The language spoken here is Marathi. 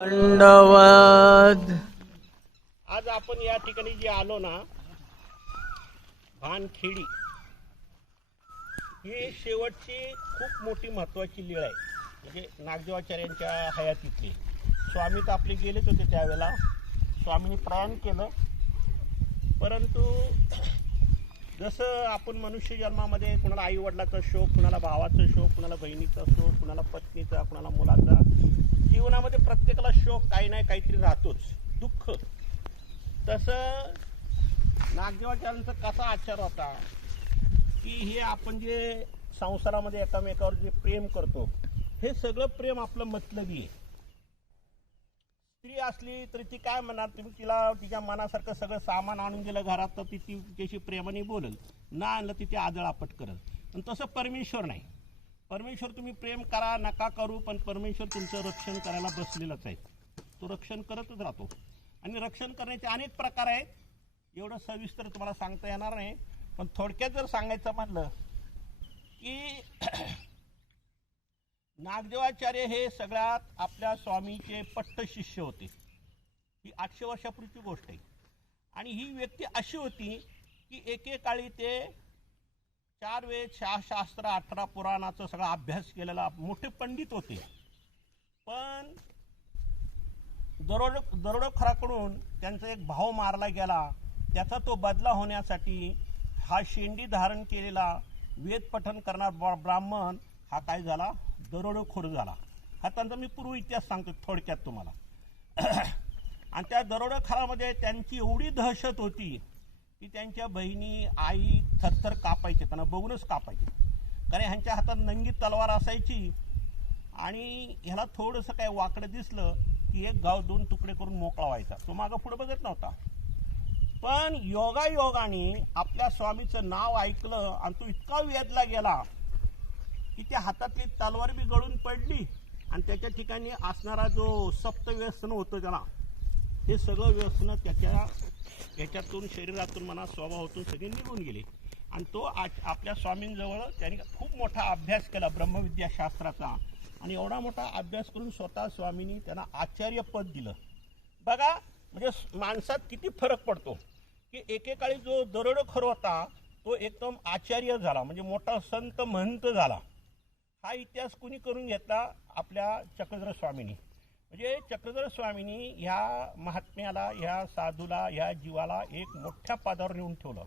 दंडवत आज आपण या ठिकाणी जे आलो ना भानखेडी. ही शेवटची खूप मोठी महत्वाची लीळ आहे. म्हणजे नागदेवाचार्यांच्या हयातीतली. स्वामी तर आपले गेलेच होते त्यावेळेला. स्वामींनी प्रयाण केलं. परंतु जसं आपण मनुष्य जन्मामध्ये कुणाला आई वडिलाचा शोक कुणाला भावाचा शोक कुणाला बहिणीचा शोक कुणाला पत्नीचा कुणाला मुलाचा जीवनामध्ये प्रत्येकाला शोक काही नाही काहीतरी राहतोच. दुःख. तसं नागदेवाचार्यांचा कसा आचार होता? की हे आपण जे संसारामध्ये एकामेकावर जे प्रेम करतो हे सगळं प्रेम आपलं मतलबी आहे. स्त्री असली तरी ती काय म्हणणार? तुम्ही तिला तिच्या मनासारखं सगळं सामान आणून दिलं घरात तर ती ती तिच्याशी प्रेमाने बोलल. ना आणलं आदळ आदळापट करल. आणि तसं परमेश्वर नाही. परमेश्वर तुम्ही प्रेम करा नका करू पण परमेश्वर तुमचं रक्षण करायला बसलेलंच आहे. तो रक्षण करतच राहतो. आणि रक्षण करण्याचे अनेक प्रकार आहेत. एवढं सविस्तर तुम्हाला सांगता येणार नाही. पण थोडक्यात जर सांगायचं म्हणलं की नागदेवाचार्य हे सगळ्यात आपल्या स्वामीचे पट्ट शिष्य होते. ही आठशे वर्षापूर्वीची गोष्ट आहे. आणि ही व्यक्ती अशी होती की एकेकाळी ते चार वेद शास्त्र अठरा पुराणाचा सगळा अभ्यास केलेला मोठे पंडित होते. पण दरोड दरोडेखोराकडून त्यांचा एक भाव मारला गेला. त्याचा तो बदला होण्यासाठी हा शेंडी धारण केलेला वेद पठण करणार ब्राह्मण हा काय झाला? दरोडेखोर झाला. हा त्यांचा मी पूर्व इतिहास सांगतो थोडक्यात तुम्हाला. आणि त्या दरोडेखोरामध्ये त्यांची एवढी दहशत होती की त्यांच्या बहिणी आई थरथर कापायचे त्यांना बघूनच कापायचे. कारण ह्यांच्या हातात नंगी तलवार असायची आणि ह्याला थोडंसं काय वाकडं दिसलं की एक गाव दोन तुकडे करून मोकळा व्हायचा. तो मागं पुढे बघत नव्हता. पण योगायोगाने आपल्या स्वामीचं नाव ऐकलं आणि तो इतका वेदला गेला की त्या हातातली तलवार बी गळून पडली आणि त्याच्या ठिकाणी असणारा जो सप्त व्यसन होतं त्याला हे सगळं व्यसन त्याच्या याच्यातून शरीरातून म्हणा स्वभावातून सगळे निघून गेले. आणि तो आज आपल्या स्वामींजवळ त्यांनी खूप मोठा अभ्यास केला ब्रह्मविद्याशास्त्राचा. आणि एवढा मोठा अभ्यास करून स्वतः स्वामींनी त्यांना आचार्यपद दिलं. बघा म्हणजे माणसात किती फरक पडतो. की एकेकाळी जो दरोडेखोर होता तो एकदम आचार्य झाला. म्हणजे मोठा संत महंत झाला. हा इतिहास कुणी करून घेतला? आपल्या चक्रधर स्वामींनी. म्हणजे चक्रधर स्वामींनी ह्या महात्म्याला ह्या साधूला ह्या जीवाला एक मोठ्या पादावर नेऊन ठेवलं.